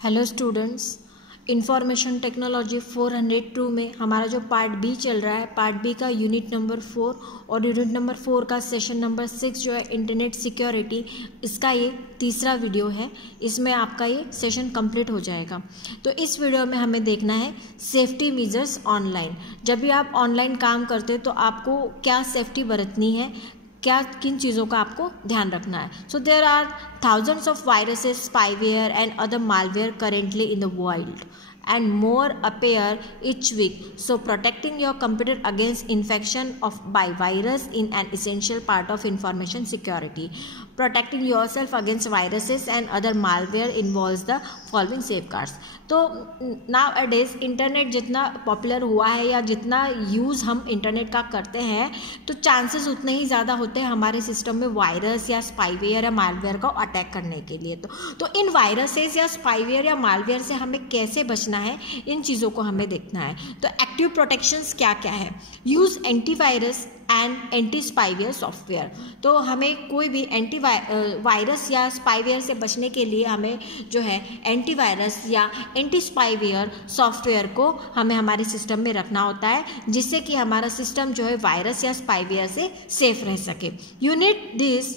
Hello students, information technology 402 में हमारा जो पार्ट बी चल रहा है, पार्ट बी का यूनिट नंबर 4 और यूनिट नंबर 4 का सेशन नंबर 6 जो है इंटरनेट सिक्योरिटी, इसका ये तीसरा वीडियो है। इसमें आपका ये सेशन कंप्लीट हो जाएगा। तो इस वीडियो में हमें देखना है सेफ्टी मेजर्स ऑनलाइन। जब भी आप ऑनलाइन काम करते हो तो आपको क्या सेफ्टी बरतनी है, क्या किन चीज़ों का आपको ध्यान रखना है। So there are thousands of viruses, spyware and other malware currently in the world and more appear each week. So protecting your computer against infection by virus in an essential part of information security. Protecting yourself against viruses and other malware involves the following safeguards. तो nowadays internet जितना popular हुआ है या जितना use हम internet का करते हैं तो चांसेस उतने ही ज़्यादा होते हैं हमारे सिस्टम में वायरस या स्पाईवेयर या मालवेयर को अटैक करने के लिए। तो इन वायरसेस या स्पाईवेयर या मालवेयर से हमें कैसे बचना है, इन चीज़ों को हमें देखना है। तो एक्टिव प्रोटेक्शंस क्या क्या है। Use antivirus and anti spyware software. तो हमें कोई भी वायरस या स्पाईवेयर से बचने के लिए हमें जो है एंटीवायरस या एंटी स्पाईवेयर सॉफ्टवेयर को हमें हमारे सिस्टम में रखना होता है, जिससे कि हमारा सिस्टम जो है वायरस या स्पाईवेयर से सेफ रह सके। You need this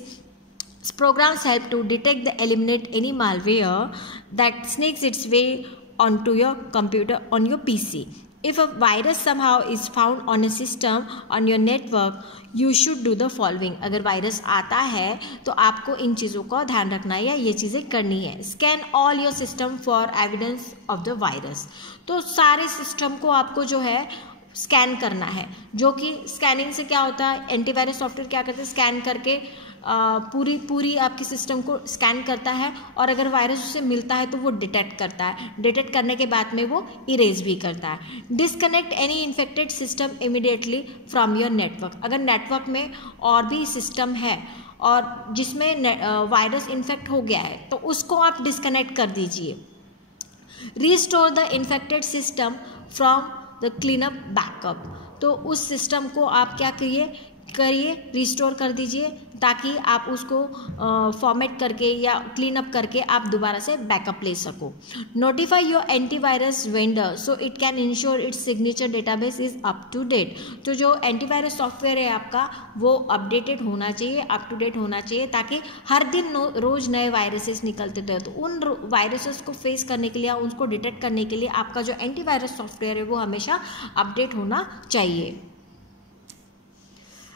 programs help to detect and eliminate any malware that sneaks its way onto your computer on your PC. If a virus somehow is found on a system on your network, you should do the following. अगर virus आता है तो आपको इन चीज़ों का ध्यान रखना है या ये चीज़ें करनी है। Scan all your system for evidence of the virus. तो सारे सिस्टम को आपको जो है स्कैन करना है, जो कि स्कैनिंग से क्या होता है, एंटीवायरस सॉफ्टवेयर क्या करते हैं, स्कैन करके पूरी आपके सिस्टम को स्कैन करता है और अगर वायरस उससे मिलता है तो वो डिटेक्ट करता है। डिटेक्ट करने के बाद में वो इरेज भी करता है। Disconnect any infected system immediately from your network. अगर नेटवर्क में और भी सिस्टम है और जिसमें वायरस इन्फेक्ट हो गया है तो उसको आप डिस्कनेक्ट कर दीजिए। Restore the infected system from the cleanup backup. तो उस सिस्टम को आप क्या करिए रिस्टोर कर दीजिए, ताकि आप उसको फॉर्मेट करके या क्लीन अप करके आप दोबारा से बैकअप ले सको। Notify your antivirus vendor so it can ensure its signature database is up to date. तो जो एंटीवायरस सॉफ्टवेयर है आपका वो अपडेटेड होना चाहिए, अप टू डेट होना चाहिए, ताकि हर दिन रोज़ नए वायरसेस निकलते थे तो उन वायरसेस को फेस करने के लिए, उनको डिटेक्ट करने के लिए आपका जो एंटीवायरस सॉफ्टवेयर है वो हमेशा अपडेट होना चाहिए।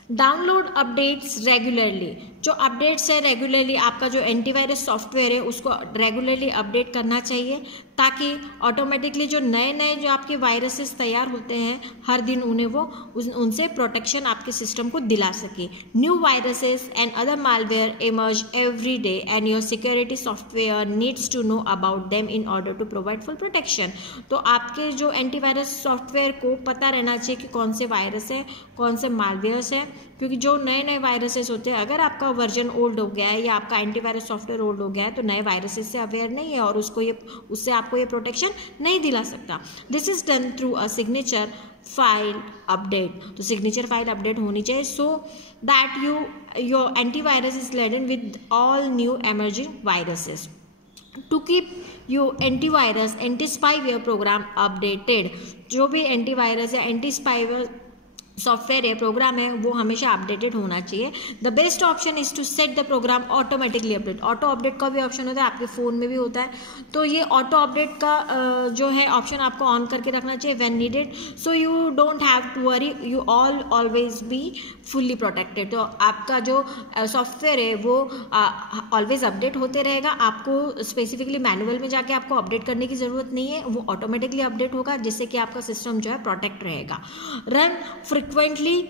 Download updates regularly. जो अपडेट्स है रेगुलरली, आपका जो एंटीवायरस सॉफ्टवेयर है उसको रेगुलरली अपडेट करना चाहिए, ताकि ऑटोमेटिकली जो नए जो आपके वायरसेस तैयार होते हैं हर दिन उनसे प्रोटेक्शन आपके सिस्टम को दिला सके। New viruses and other malware emerge every day and your security software needs to know about them in order to provide full protection. तो आपके जो एंटीवायरस सॉफ्टवेयर को पता रहना चाहिए कि कौन से वायरस है, कौन से मालवेयर्स है, क्योंकि जो नए वायरसेस होते हैं, अगर आपका वर्जन ओल्ड हो गया है या आपका एंटीवायरस सॉफ्टवेयर ओल्ड हो गया है तो नए वायरसेस से अवेयर नहीं है और उससे आपको ये प्रोटेक्शन नहीं दिला सकता। This is done through a signature file update. तो सिग्नेचर फाइल अपडेट होनी चाहिए so that your antivirus is laden with all new emerging viruses. To keep your antivirus anti spyware program updated. जो भी antivirus या anti spyware software है, program है, वो हमेशा अपडेटेड होना चाहिए। The best option is to set the program automatically update. Auto update का भी ऑप्शन होता है, आपके फ़ोन में भी होता है, तो ये ऑटो अपडेट का जो है ऑप्शन आपको ऑन करके रखना चाहिए when needed, so you don't have to worry, you always be fully protected. तो आपका जो सॉफ्टवेयर है वो ऑलवेज अपडेट होते रहेगा। आपको स्पेसिफिकली मैनुअल में जाके आपको अपडेट करने की ज़रूरत नहीं है, वो ऑटोमेटिकली अपडेट होगा, जिससे कि आपका सिस्टम जो है प्रोटेक्ट रहेगा। Run frequently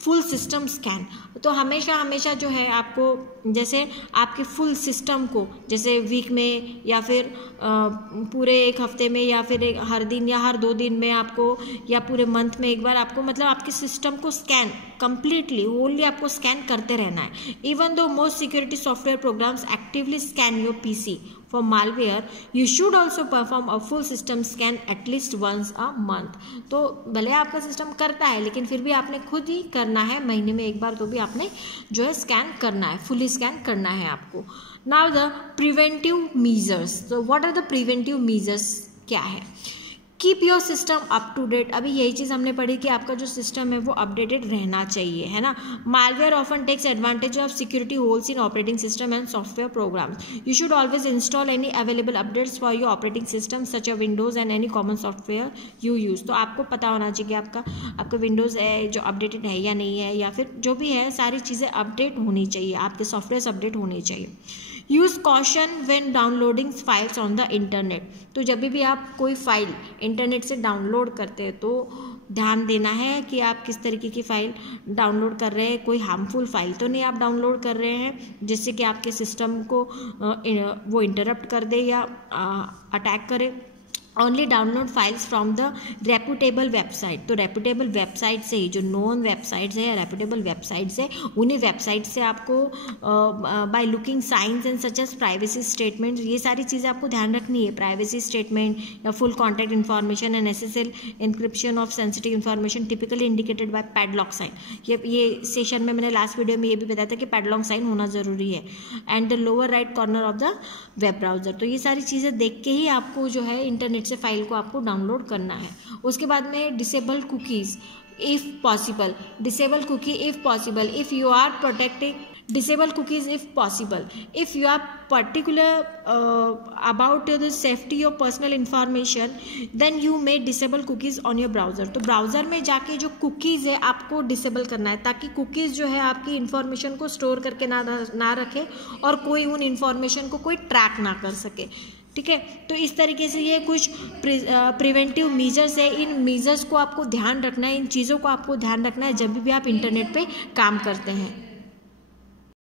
full system scan. तो हमेशा जो है आपको, जैसे आपके फुल सिस्टम को, जैसे वीक में या फिर पूरे एक हफ्ते में या फिर हर दिन या हर 2 दिन में आपको, या पूरे मंथ में एक बार आपको, मतलब आपके सिस्टम को स्कैन कंप्लीटली होली आपको स्कैन करते रहना है। Even though most security software programmes actively scan your PC for malware, you should also perform a full system scan at least once a month. तो भले आपका सिस्टम करता है लेकिन फिर भी आपने खुद ही करना है, महीने में एक बार तो भी आपने जो है स्कैन करना है, फुली स्कैन करना है आपको. Now the preventive measures. तो what are the preventive measures क्या है? Keep your system up to date. अभी यही चीज़ हमने पढ़ी कि आपका जो सिस्टम है वो अपडेटेड रहना चाहिए, है ना. Malware often takes advantage of security holes in operating system and software programs. You should always install any available updates for your operating system such a Windows and any common software you use. तो आपको पता होना चाहिए कि आपका Windows है जो updated है या नहीं है, या फिर जो भी है सारी चीज़ें अपडेट होनी चाहिए, आपके सॉफ्टवेयर अपडेट होने चाहिए. Use caution when downloading files on the internet. तो जब भी आप कोई फाइल इंटरनेट से डाउनलोड करते हैं तो ध्यान देना है कि आप किस तरीके की फ़ाइल डाउनलोड कर रहे हैं. कोई हार्मफुल फाइल तो नहीं आप डाउनलोड कर रहे हैं जिससे कि आपके सिस्टम को वो इंटरप्ट कर दे या अटैक करे. Only download files from the reputable website. तो रेपुटेबल वेबसाइट से ही, जो नोन वेबसाइट्स है या रेपुटेबल वेबसाइट्स है, उन्हीं वेबसाइट से आपको by looking signs and such as privacy statement, ये सारी चीज़ें आपको ध्यान रखनी है. प्राइवेसी स्टेटमेंट या full contact information and SSL encryption of sensitive information typically indicated by padlock sign. ये सेशन में मैंने लास्ट वीडियो में ये भी बताया था कि पैडलॉक साइन होना ज़रूरी है. And the lower right corner of the web browser. तो ये सारी चीज़ें देख के ही आपको जो है इंटरनेट से फाइल को आपको डाउनलोड करना है. उसके बाद में disable cookies if possible. Disable cookie if possible. If you are protecting disable cookies if possible. If you are particular about the safety of personal information, then you may disable cookies on your browser. तो browser में जाके जो cookies है आपको disable करना है ताकि cookies जो है आपकी इन्फॉर्मेशन को स्टोर करके ना रखे और कोई उन इन्फॉर्मेशन को कोई ट्रैक ना कर सके. ठीक है. तो इस तरीके से ये कुछ प्रिवेंटिव मीजर्स है. इन मीजर्स को आपको ध्यान रखना है, इन चीज़ों को आपको ध्यान रखना है जब भी आप इंटरनेट पे काम करते हैं.